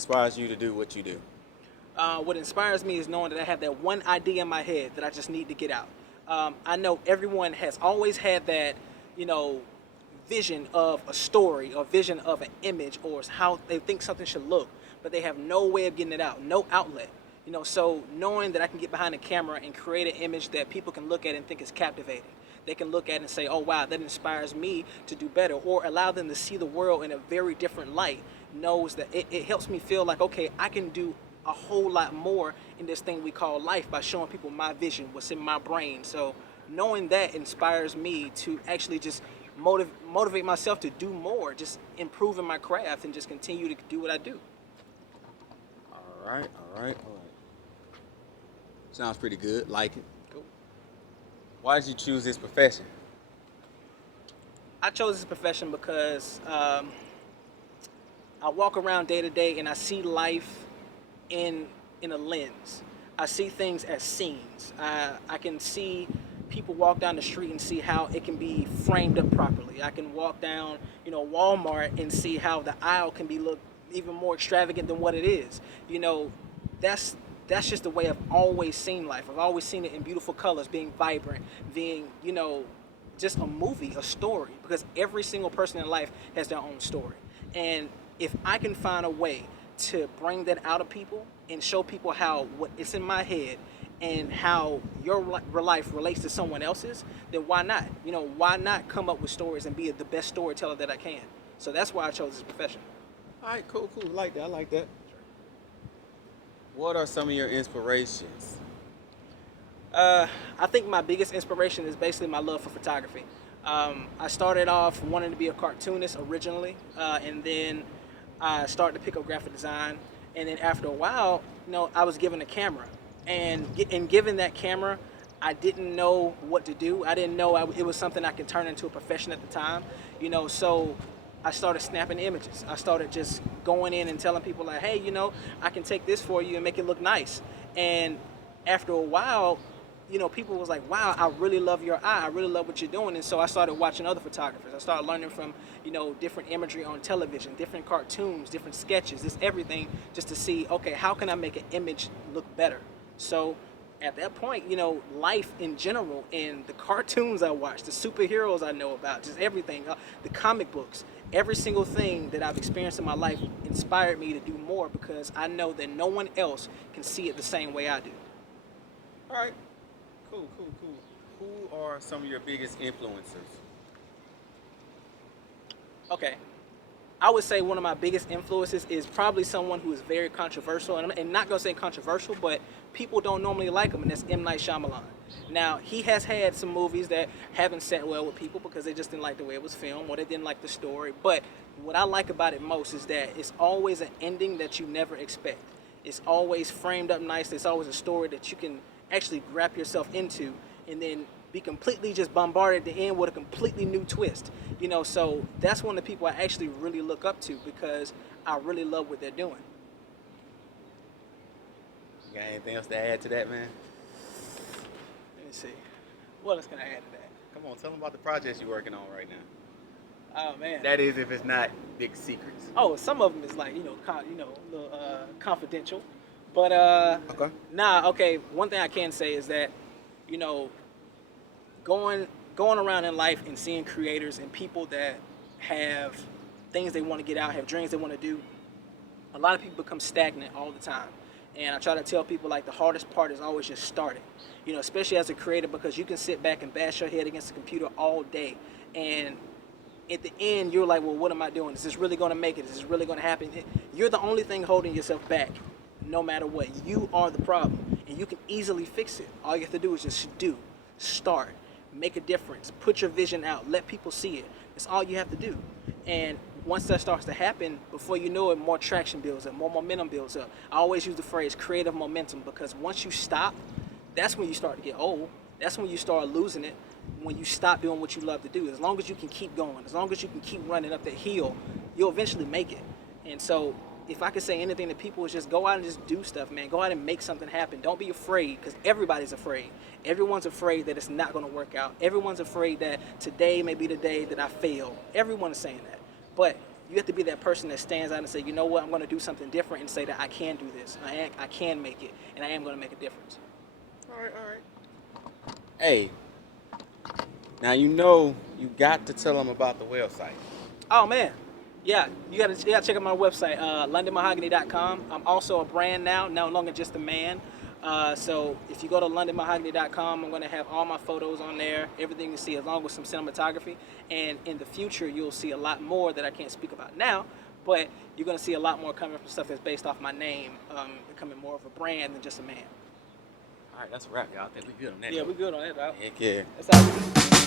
inspires you to do what you do? What inspires me is knowing that I have that one idea in my head that I just need to get out. I know everyone has always had that, you know, vision of a story or vision of an image or how they think something should look, but they have no way of getting it out, no outlet. So knowing that I can get behind the camera and create an image that people can look at and think is captivating. They can look at and say, oh wow, that inspires me to do better, or allow them to see the world in a very different light. Knows that it helps me feel like, okay, I can do a whole lot more in this thing we call life by showing people my vision, what's in my brain. So knowing that inspires me to actually just motivate myself to do more, just improving my craft and just continue to do what I do. All right, all right, all right. Sounds pretty good. Like it. Cool. Why did you choose this profession? I chose this profession because I walk around day to day and I see life in a lens. I see things as scenes. I can see people walk down the street and see how it can be framed up properly. I can walk down, Walmart and see how the aisle can be look even more extravagant than what it is. You know, that's that's just the way I've always seen life. I've always seen it in beautiful colors, being vibrant, being, just a movie, a story, because every single person in life has their own story. And if I can find a way to bring that out of people and show people how what it's in my head and how your life relates to someone else's, then why not? Why not come up with stories and be the best storyteller that I can? So that's why I chose this profession. All right, cool, cool. I like that. I like that. What are some of your inspirations? I think my biggest inspiration is basically my love for photography. I started off wanting to be a cartoonist originally, and then I started to pick up graphic design. And then after a while, I was given a camera, and given that camera, I didn't know what to do. I didn't know it was something I could turn into a profession at the time. So I started snapping images. I started just going in and telling people like, hey, I can take this for you and make it look nice. And after a while, people was like, wow, I really love your eye. I really love what you're doing. And so I started watching other photographers. I started learning from, different imagery on television, different cartoons, different sketches, this everything, just to see, okay, how can I make an image look better? So at that point, life in general and the cartoons I watch, the superheroes I know about, just everything, the comic books, every single thing that I've experienced in my life inspired me to do more because I know that no one else can see it the same way I do. All right, cool, cool, cool. Who are some of your biggest influencers? Okay. I would say one of my biggest influences is probably someone who is very controversial, and I'm not gonna say controversial, but people don't normally like him, and that's M. Night Shyamalan. Now, he has had some movies that haven't sat well with people because they just didn't like the way it was filmed or they didn't like the story, but what I like about it most is that it's always an ending that you never expect. It's always framed up nice. It's always a story that you can actually wrap yourself into and then be completely just bombarded at the end with a completely new twist. So that's one of the people I actually really look up to because I really love what they're doing. You got anything else to add to that, man? Let me see. What else can I add to that? Come on, tell them about the projects you're working on right now. Oh man. That is, if it's not big secrets. Oh, some of them is like a little confidential, but Okay. nah. Okay, one thing I can say is that you know going around in life and seeing creators and people that have things they want to get out, have dreams they want to do. A lot of people become stagnant all the time. And I try to tell people like the hardest part is always just starting. Especially as a creator because you can sit back and bash your head against the computer all day. And at the end, you're like, well, what am I doing? Is this really going to make it? Is this really going to happen? You're the only thing holding yourself back no matter what. You are the problem. And you can easily fix it. All you have to do is just start, make a difference, put your vision out, let people see it. That's all you have to do. And once that starts to happen, before you know it, more traction builds up, more momentum builds up. I always use the phrase creative momentum because once you stop, that's when you start to get old. That's when you start losing it, when you stop doing what you love to do. As long as you can keep going, as long as you can keep running up that hill, you'll eventually make it. And so if I could say anything to people is just go out and just do stuff, man. Go out and make something happen. Don't be afraid because everybody's afraid. Everyone's afraid that it's not going to work out. Everyone's afraid that today may be the day that I fail. Everyone is saying that. But you have to be that person that stands out and say, you know what, I'm going to do something different and say that I can do this. I can make it, and I am going to make a difference. All right, all right. Hey, now you know you got to tell them about the website. Oh man, yeah, you gotta check out my website, LondonMahogany.com. I'm also a brand now, no longer just a man. So if you go to LondonMahogany.com, I'm gonna have all my photos on there, everything you see, along with some cinematography. And in the future, you'll see a lot more that I can't speak about now. But you're gonna see a lot more coming from stuff that's based off my name, becoming more of a brand than just a man. All right, that's a wrap, y'all. I think we good on that. Yeah, we good on that, dog. Heck yeah. That's all we do.